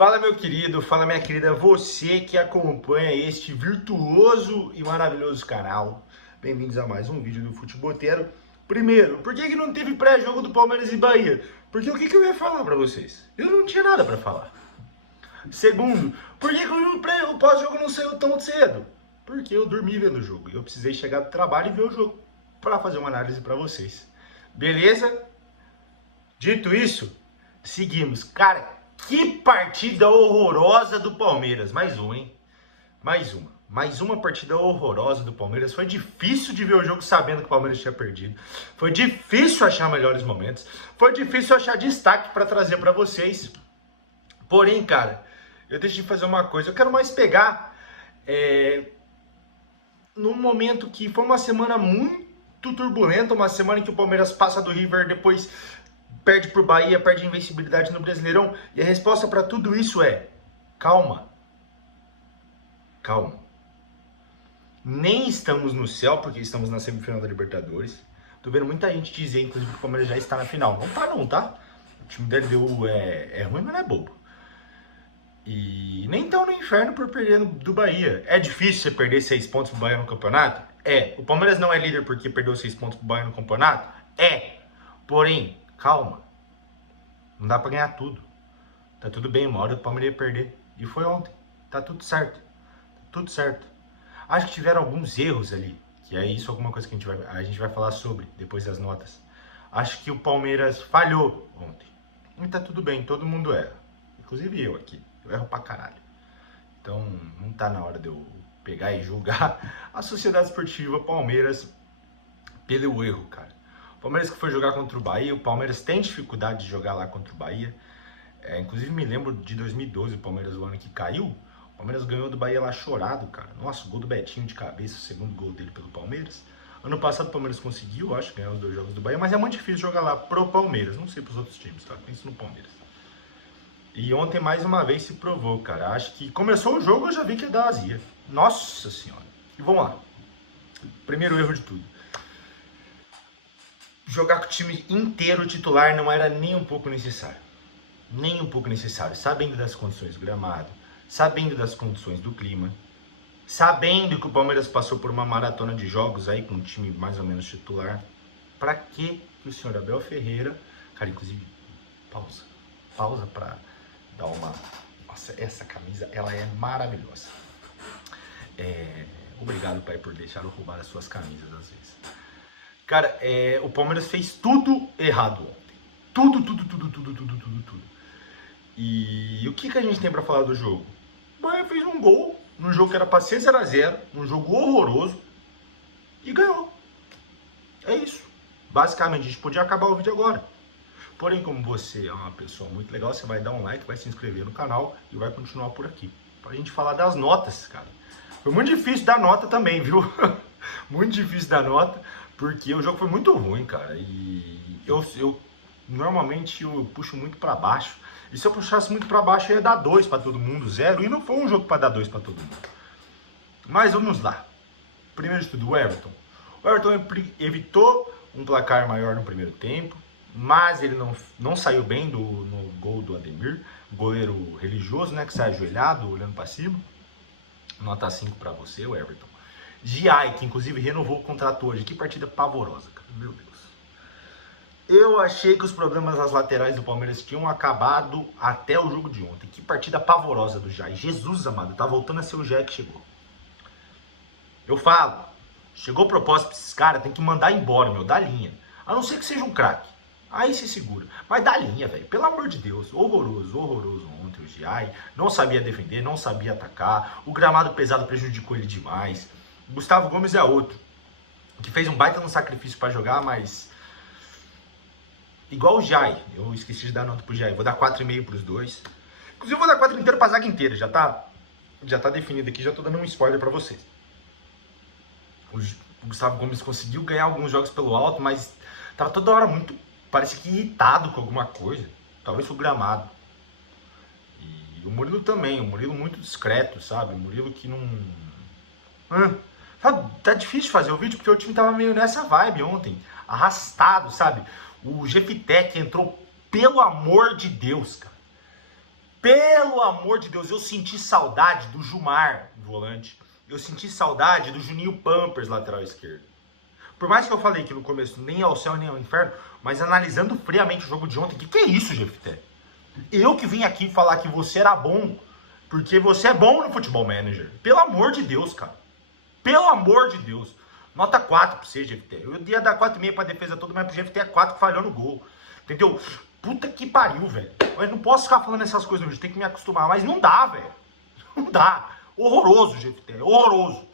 Fala meu querido, fala minha querida, você que acompanha este virtuoso e maravilhoso canal. Bem-vindos a mais um vídeo do Futeboteiro. Primeiro, por que não teve pré-jogo do Palmeiras e Bahia? Porque o que eu ia falar pra vocês? Eu não tinha nada pra falar. Segundo, por que o pós-jogo não saiu tão cedo? Porque eu dormi vendo o jogo e eu precisei chegar do trabalho e ver o jogo pra fazer uma análise pra vocês. Beleza? Dito isso, seguimos. Cara, que partida horrorosa do Palmeiras. Mais uma, hein? Mais uma partida horrorosa do Palmeiras. Foi difícil de ver o jogo sabendo que o Palmeiras tinha perdido. Foi difícil achar melhores momentos. Foi difícil achar destaque para trazer para vocês. Porém, cara, eu decidi fazer uma coisa. Eu quero mais pegar num momento que foi uma semana muito turbulenta. Uma semana em que o Palmeiras passa do River, depois perde pro Bahia, perde a invencibilidade no Brasileirão. E a resposta para tudo isso é: calma. Calma. Nem estamos no céu, porque estamos na semifinal da Libertadores. Tô vendo muita gente dizer, inclusive, que o Palmeiras já está na final. Não tá não, tá? O time dele é ruim, mas não é bobo. E nem tão no inferno por perder do Bahia. É difícil você perder 6 pontos pro Bahia no campeonato? É. O Palmeiras não é líder porque perdeu 6 pontos pro Bahia no campeonato? É. Porém, calma. Não dá pra ganhar tudo. Tá tudo bem, uma hora o Palmeiras ia perder. E foi ontem. Tá tudo certo. Tudo certo. Acho que tiveram alguns erros ali. Que é isso, alguma coisa que a gente vai falar sobre depois das notas. Acho que o Palmeiras falhou ontem. E tá tudo bem, todo mundo erra. Inclusive eu aqui. Eu erro pra caralho. Então não tá na hora de eu pegar e julgar a Sociedade Esportiva Palmeiras pelo erro, cara. O Palmeiras que foi jogar contra o Bahia, o Palmeiras tem dificuldade de jogar lá contra o Bahia. Inclusive me lembro de 2012, o Palmeiras, o ano que caiu, o Palmeiras ganhou do Bahia lá chorado, cara. Nossa, o gol do Betinho de cabeça, o segundo gol dele pelo Palmeiras. Ano passado o Palmeiras conseguiu, acho, ganhar os 2 jogos do Bahia, mas é muito difícil jogar lá pro Palmeiras, não sei pros outros times, tá? Penso no Palmeiras. E ontem mais uma vez se provou, cara. Acho que começou o jogo, eu já vi que ia dar azia. Nossa senhora. E vamos lá. Primeiro erro de tudo. Jogar com o time inteiro titular não era nem um pouco necessário. Nem um pouco necessário. Sabendo das condições do gramado, sabendo das condições do clima, sabendo que o Palmeiras passou por uma maratona de jogos aí com um time mais ou menos titular. Pra que o senhor Abel Ferreira... Cara, inclusive, pausa pra dar uma... Nossa, essa camisa, ela é maravilhosa. Obrigado, pai, por deixar eu roubar as suas camisas às vezes. Cara, o Palmeiras fez tudo errado ontem. Tudo. E o que a gente tem pra falar do jogo? O Bahia fez um gol num jogo que era pra ser 0x0, um jogo horroroso, e ganhou. É isso. Basicamente, a gente podia acabar o vídeo agora. Porém, como você é uma pessoa muito legal, você vai dar um like, vai se inscrever no canal e vai continuar por aqui. Pra gente falar das notas, cara. Foi muito difícil dar nota também, viu? Muito difícil dar nota, porque o jogo foi muito ruim, cara. E eu normalmente eu puxo muito pra baixo. E se eu puxasse muito pra baixo, eu ia dar 2 pra todo mundo, 0. E não foi um jogo pra dar 2 pra todo mundo. Mas vamos lá. Primeiro de tudo, o Everton. O Everton evitou um placar maior no primeiro tempo, mas ele não saiu bem no gol do Ademir, goleiro religioso, né, que sai ajoelhado, olhando pra cima. Nota 5 pra você, o Everton. Giai, que inclusive renovou o contrato hoje. Que partida pavorosa, cara. Meu Deus. Eu achei que os problemas nas laterais do Palmeiras tinham acabado até o jogo de ontem. Que partida pavorosa do Giai. Jesus amado, tá voltando a ser o Giai que chegou. Eu falo, chegou proposta pra esses caras, tem que mandar embora, meu, dá linha. A não ser que seja um craque. Aí se segura. Mas dá linha, velho. Pelo amor de Deus. Horroroso ontem o Giai. Não sabia defender, não sabia atacar. O gramado pesado prejudicou ele demais. Gustavo Gomes é outro, que fez um baita no sacrifício pra jogar, mas... Igual o Giai. Eu esqueci de dar nota pro Giai. Vou dar 4,5 pros dois. Inclusive eu vou dar 4 inteiro pra zaga inteira. Já tá definido aqui, já tô dando um spoiler pra vocês. O Gustavo Gomes conseguiu ganhar alguns jogos pelo alto, mas tava toda hora muito... Parece que irritado com alguma coisa. Talvez foi o gramado. E o Murilo também. O Murilo muito discreto, sabe? O Murilo que não... Tá difícil fazer o vídeo porque o time tava meio nessa vibe ontem. Arrastado, sabe? O Jefitec entrou, pelo amor de Deus, cara. Pelo amor de Deus, eu senti saudade do Jumar, volante. Eu senti saudade do Juninho Pampers, lateral esquerdo. Por mais que eu falei que no começo nem ao céu nem ao inferno, mas analisando friamente o jogo de ontem, que é isso, Jefté? Eu que vim aqui falar que você era bom, porque você é bom no Futebol Manager. Pelo amor de Deus, cara. Pelo amor de Deus. Nota 4 pra você, Jefté. Eu ia dar 4,5 pra defesa toda, mas pro Jefté é 4 que falhou no gol. Entendeu? Puta que pariu, velho. Eu não posso ficar falando essas coisas, não. Tem que me acostumar, mas não dá, velho. Não dá. Horroroso, Jefté. Horroroso.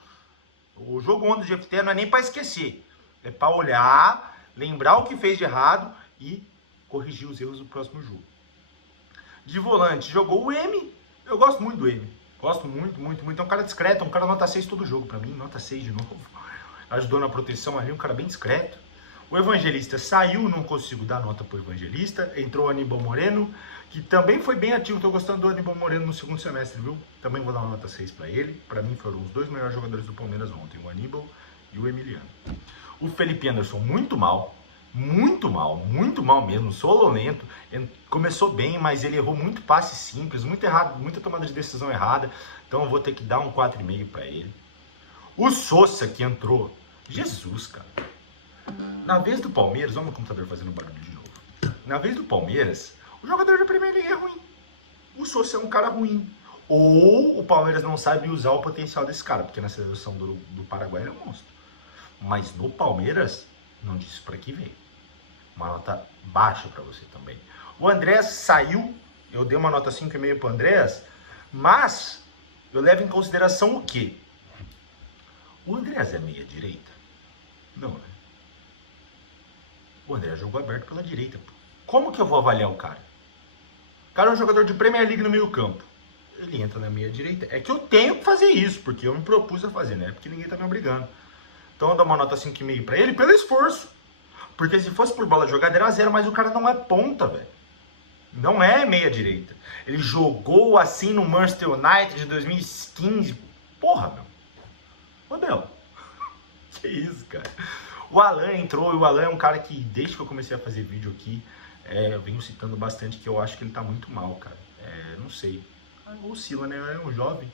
O jogo ontem do Jefté não é nem pra esquecer. É pra olhar, lembrar o que fez de errado e corrigir os erros do próximo jogo. De volante, jogou o M. Eu gosto muito do M. Gosto muito, muito, muito. É um cara discreto, um cara nota 6 todo jogo pra mim. Nota 6 de novo. Ajudou na proteção ali, um cara bem discreto. O Evangelista saiu, não consigo dar nota pro Evangelista. Entrou o Aníbal Moreno, que também foi bem ativo. Tô gostando do Aníbal Moreno no segundo semestre, viu? Também vou dar uma nota 6 pra ele. Pra mim foram os dois melhores jogadores do Palmeiras ontem, o Aníbal e o Emiliano. O Felipe Anderson, muito mal mesmo, solonento. Começou bem, mas ele errou muito passe simples, muito errado, muita tomada de decisão errada. Então eu vou ter que dar um 4,5 para ele. O Sousa que entrou, Jesus, cara. Na vez do Palmeiras, olha o meu computador fazendo barulho de novo. Na vez do Palmeiras, o jogador da Primeira Liga é ruim. O Sousa é um cara ruim. Ou o Palmeiras não sabe usar o potencial desse cara, porque na seleção do Paraguai ele é um monstro. Mas no Palmeiras, não disse para que veio. Uma nota baixa para você também. O Andrés saiu, eu dei uma nota 5,5 para o Andrés, mas eu levo em consideração o quê? O Andrés é meia direita? Não, né? O Andrés jogou aberto pela direita. Pô. Como que eu vou avaliar o cara? O cara é um jogador de Premier League no meio campo. Ele entra na meia direita. É que eu tenho que fazer isso, porque eu me propus a fazer, né? Porque ninguém tá me obrigando. Então eu dou uma nota 5,5 pra ele pelo esforço. Porque se fosse por bola jogada era 0, mas o cara não é ponta, velho. Não é meia direita. Ele jogou assim no Manchester United de 2015. Porra, meu. Ô, Del. Que isso, cara. O Alan entrou e o Alan é um cara que, desde que eu comecei a fazer vídeo aqui, eu venho citando bastante que eu acho que ele tá muito mal, cara. Não sei. Oscila, né? É um jovem.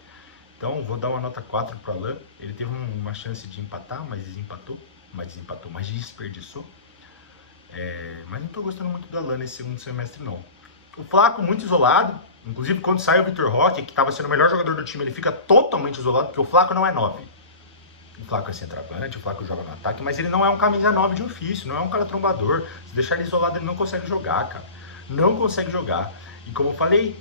Então, vou dar uma nota 4 pro Alan. Ele teve uma chance de empatar, mas desempatou. Mas desperdiçou. Mas não tô gostando muito do Alan nesse segundo semestre, não. O Flaco, muito isolado. Inclusive, quando sai o Vitor Roque, que estava sendo o melhor jogador do time, ele fica totalmente isolado, porque o Flaco não é 9. O Flaco é centroavante, o Flaco joga no ataque, mas ele não é um camisa 9 de ofício, não é um cara trombador. Se deixar ele isolado, ele não consegue jogar, cara. Não consegue jogar. E como eu falei,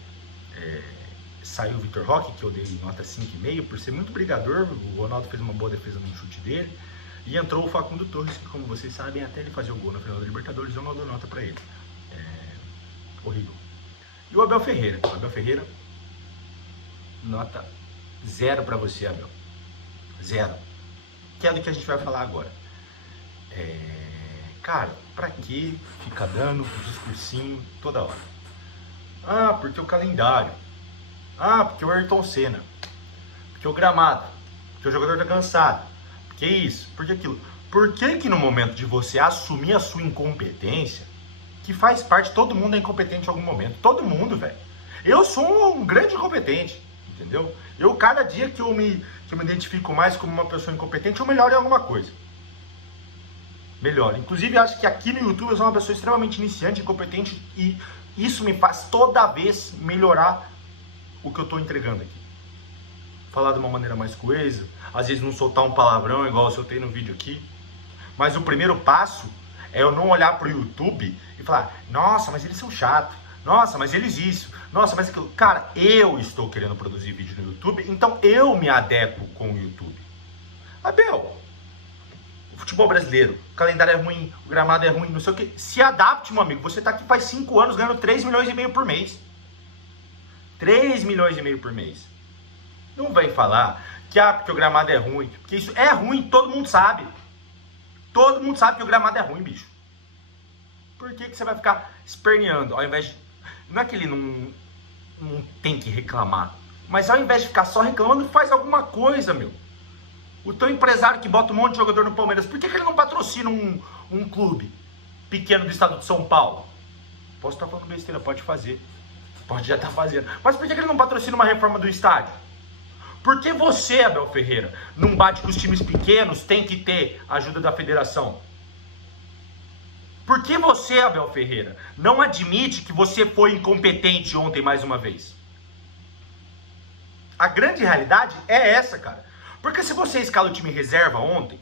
saiu o Vitor Roque, que eu dei nota 5,5, por ser muito brigador. O Ronaldo fez uma boa defesa no chute dele. E entrou o Facundo Torres, que como vocês sabem, até ele fazer o gol na final da Libertadores, eu não dou nota pra ele. Horrível. E o Abel Ferreira. O Abel Ferreira, nota 0 pra você, Abel. 0. Que é do que a gente vai falar agora. Cara, pra que ficar dando discursinho toda hora? Ah, porque o calendário. Ah, porque o Ayrton Senna. Porque o gramado. Porque o jogador tá cansado. Porque isso, porque aquilo. Por que que no momento de você assumir a sua incompetência, que faz parte, todo mundo é incompetente em algum momento. Todo mundo, velho. Eu sou um grande incompetente, entendeu? Eu, cada dia que eu me identifico mais como uma pessoa incompetente, eu melhoro em alguma coisa. Melhor. Inclusive, acho que aqui no YouTube eu sou uma pessoa extremamente iniciante, incompetente, e isso me faz toda vez melhorar o que eu tô entregando aqui. Falar de uma maneira mais coesa, às vezes não soltar um palavrão igual eu soltei no vídeo aqui. Mas o primeiro passo é eu não olhar pro YouTube e falar, nossa, mas eles são chatos, nossa, mas eles isso, nossa, mas aquilo. Cara, eu estou querendo produzir vídeo no YouTube, então eu me adequo com o YouTube. Abel, o futebol brasileiro, o calendário é ruim, o gramado é ruim, não sei o que. Se adapte, meu amigo, você tá aqui faz 5 anos ganhando 3,5 milhões por mês. 3,5 milhões por mês. Não vem falar que porque o gramado é ruim, porque isso é ruim, todo mundo sabe. Todo mundo sabe que o gramado é ruim, bicho. Por que você vai ficar esperneando? Ao invés de... Não é que ele não tem que reclamar, mas ao invés de ficar só reclamando, faz alguma coisa, meu. O teu empresário que bota um monte de jogador no Palmeiras, por que ele não patrocina um clube pequeno do estado de São Paulo? Posso estar falando besteira, pode fazer. Pode já estar fazendo. Mas por que ele não patrocina uma reforma do estádio? Por que você, Abel Ferreira, não bate que os times pequenos têm que ter ajuda da federação? Por que você, Abel Ferreira, não admite que você foi incompetente ontem mais uma vez? A grande realidade é essa, cara. Porque se você escala o time reserva ontem,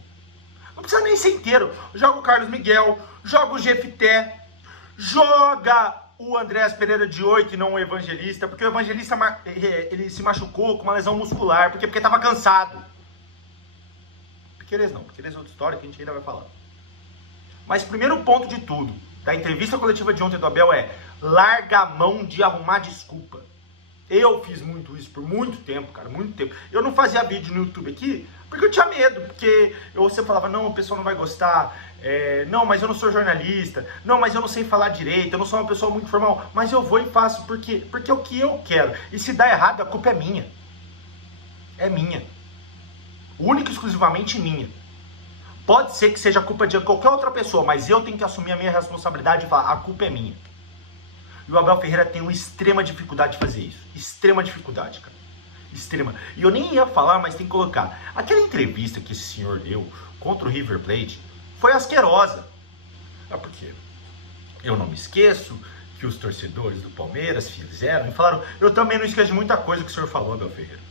não precisa nem ser inteiro. Joga o Carlos Miguel, joga o Jefté, joga o Andréas Pereira de 8 e não o Evangelista, porque o Evangelista ele se machucou com uma lesão muscular, porque estava cansado. Piquerez não, Piquerez é outra história que a gente ainda vai falar. Mas primeiro ponto de tudo, da entrevista coletiva de ontem do Abel é: larga a mão de arrumar desculpa. Eu fiz muito isso por muito tempo, cara, muito tempo. Eu não fazia vídeo no YouTube aqui porque eu tinha medo, porque eu sempre falava, não, o pessoal não vai gostar, não, mas eu não sou jornalista, não, mas eu não sei falar direito, eu não sou uma pessoa muito formal, mas eu vou e faço porque é o que eu quero. E se dá errado, a culpa é minha. É minha. Única e exclusivamente minha. Pode ser que seja culpa de qualquer outra pessoa, mas eu tenho que assumir a minha responsabilidade e falar, a culpa é minha. E o Abel Ferreira tem uma extrema dificuldade de fazer isso. Extrema dificuldade, cara. Extrema. E eu nem ia falar, mas tem que colocar. Aquela entrevista que esse senhor deu contra o River Plate foi asquerosa. Porque eu não me esqueço que os torcedores do Palmeiras fizeram e falaram. Eu também não esqueço de muita coisa que o senhor falou, Abel Ferreira.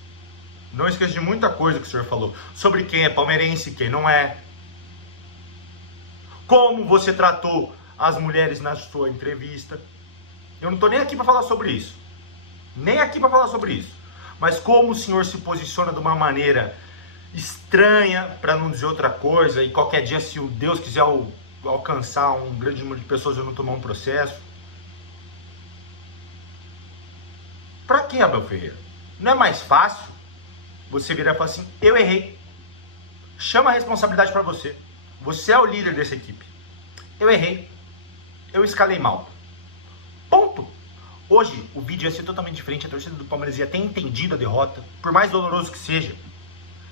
Não esqueço de muita coisa que o senhor falou. Sobre quem é palmeirense e quem não é. Como você tratou as mulheres na sua entrevista. Eu não tô nem aqui para falar sobre isso. Nem aqui para falar sobre isso. Mas como o senhor se posiciona de uma maneira estranha, para não dizer outra coisa, e qualquer dia, se o Deus quiser alcançar um grande número de pessoas, eu não tomar um processo. Para que, Abel Ferreira? Não é mais fácil você virar e falar assim, eu errei. Chama a responsabilidade para você. Você é o líder dessa equipe. Eu errei. Eu escalei mal. Ponto. Hoje o vídeo ia ser totalmente diferente. A torcida do Palmeiras ia ter entendido a derrota, por mais doloroso que seja.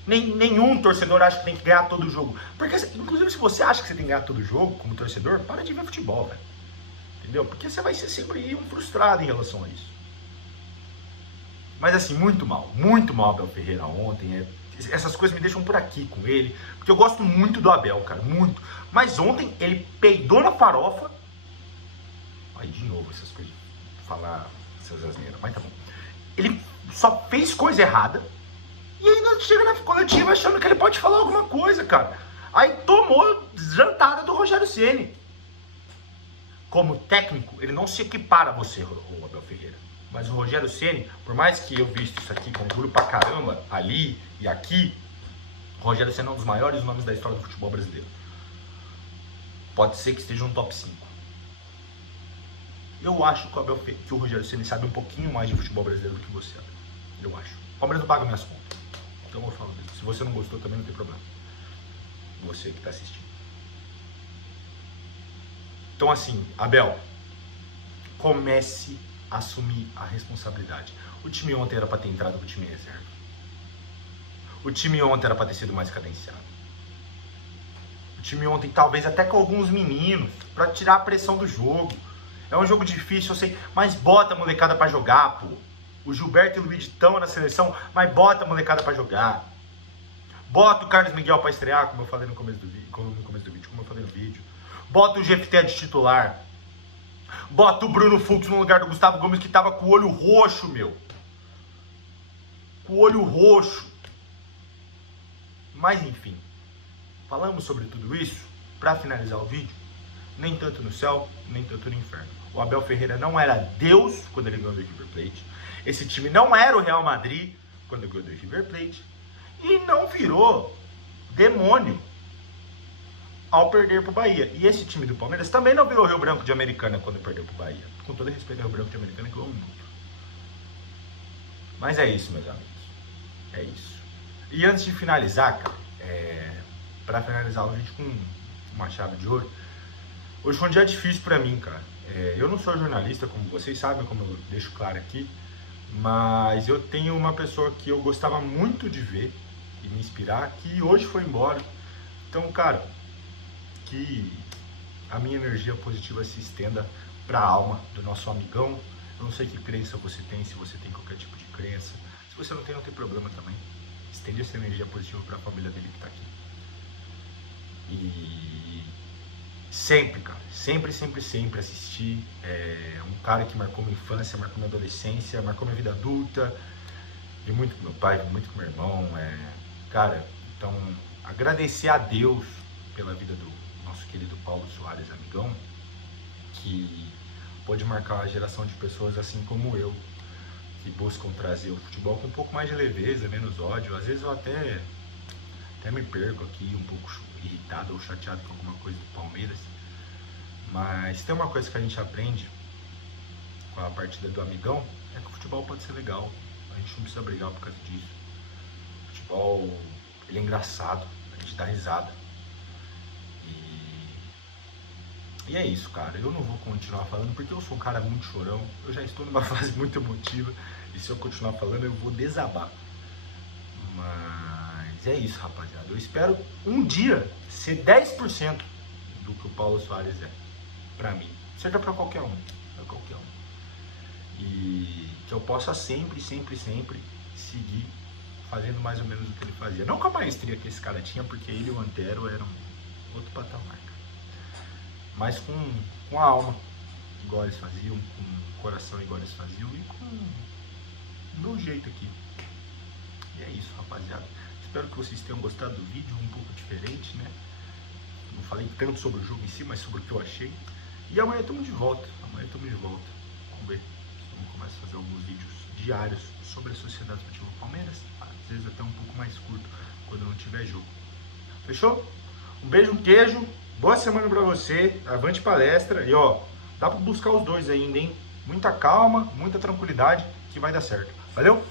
Nenhum torcedor acha que tem que ganhar todo o jogo. Porque, inclusive, se você acha que você tem que ganhar todo o jogo, como torcedor, para de ver futebol, velho. Entendeu? Porque você vai ser sempre um frustrado em relação a isso. Mas assim, muito mal Abel Ferreira ontem. Essas coisas me deixam por aqui com ele, porque eu gosto muito do Abel, cara, muito. Mas ontem ele peidou na farofa. Aí de novo essas coisas, falar essas asneiras, mas tá bom. Ele só fez coisa errada e ainda chega na coletiva achando que ele pode falar alguma coisa, cara. Aí tomou jantada do Rogério Ceni. Como técnico, ele não se equipara a você, o Abel Ferreira. Mas o Rogério Ceni, por mais que eu visto isso aqui com orgulho pra caramba, ali e aqui, o Rogério Ceni é um dos maiores nomes da história do futebol brasileiro. Pode ser que esteja no top 5. Eu acho que o Rogério Ceni sabe um pouquinho mais de futebol brasileiro do que você. Eu acho. O Palmeiras não paga minhas contas. Então eu vou falar disso. Se você não gostou também não tem problema. Você que tá assistindo. Então assim, Abel, comece a assumir a responsabilidade. O time ontem era para ter entrado com o time reserva. O time ontem era para ter sido mais cadenciado. O time ontem talvez até com alguns meninos, para tirar a pressão do jogo. É um jogo difícil, eu sei, mas bota a molecada para jogar, pô. O Gilberto e o Luiz estão na seleção, mas bota a molecada para jogar. Bota o Carlos Miguel para estrear, como eu falei no começo do vídeo, como eu falei no vídeo. Bota o Jefté de titular. Bota o Bruno Fux no lugar do Gustavo Gomes, que tava com o olho roxo, meu. Com o olho roxo. Mas enfim, falamos sobre tudo isso para finalizar o vídeo. Nem tanto no céu, nem tanto no inferno. O Abel Ferreira não era Deus quando ele ganhou do River Plate. Esse time não era o Real Madrid quando ele ganhou do River Plate. E não virou demônio ao perder pro Bahia. E esse time do Palmeiras também não virou Rio Branco de Americana quando perdeu pro Bahia. Com todo respeito ao Rio Branco de Americana, que eu amo muito. Mas é isso, meus amigos. É isso. E antes de finalizar, cara, pra finalizar o vídeo com uma chave de ouro, hoje foi um dia difícil pra mim, cara. Eu não sou jornalista, como vocês sabem, como eu deixo claro aqui, mas eu tenho uma pessoa que eu gostava muito de ver e me inspirar, que hoje foi embora. Então, cara, que a minha energia positiva se estenda para a alma do nosso amigão Eu não sei que crença você tem, se você tem qualquer tipo de crença. Se você não tem problema também. Estende essa energia positiva para a família dele que tá aqui. E sempre, cara, sempre assistir. É um cara que marcou minha infância, marcou minha adolescência, marcou minha vida adulta. E muito com meu pai, muito com meu irmão. Cara, então agradecer a Deus pela vida do nosso querido Paulo Soares, amigão, que pode marcar uma geração de pessoas assim como eu, que buscam trazer o futebol com um pouco mais de leveza, menos ódio. Às vezes eu até me perco aqui um pouco irritado ou chateado com alguma coisa do Palmeiras, mas tem uma coisa que a gente aprende com a partida do amigão, é que o futebol pode ser legal, a gente não precisa brigar por causa disso. O futebol, ele é engraçado, a gente dá risada. E é isso, cara. Eu não vou continuar falando porque eu sou um cara muito chorão. Eu já estou numa fase muito emotiva. E se eu continuar falando, eu vou desabar. Mas é isso, rapaziada. Eu espero um dia ser 10% do que o Paulo Soares é. Pra mim. Seja pra qualquer um. Pra qualquer um. E que eu possa sempre seguir fazendo mais ou menos o que ele fazia. Não com a maestria que esse cara tinha, porque ele e o Antero eram outro patamar. Mas com a alma, igual eles faziam, com o coração igual eles faziam e com o meu jeito aqui. E é isso, rapaziada. Espero que vocês tenham gostado do vídeo, um pouco diferente, né? Não falei tanto sobre o jogo em si, mas sobre o que eu achei. E amanhã estamos de volta. Vamos ver. Vamos começar a fazer alguns vídeos diários sobre a Sociedade Esportiva Palmeiras. Às vezes até um pouco mais curto, quando não tiver jogo. Fechou? Um beijo, um queijo. Boa semana pra você, avante palestra. E ó, dá pra buscar os dois ainda, hein? Muita calma, muita tranquilidade, que vai dar certo. Valeu?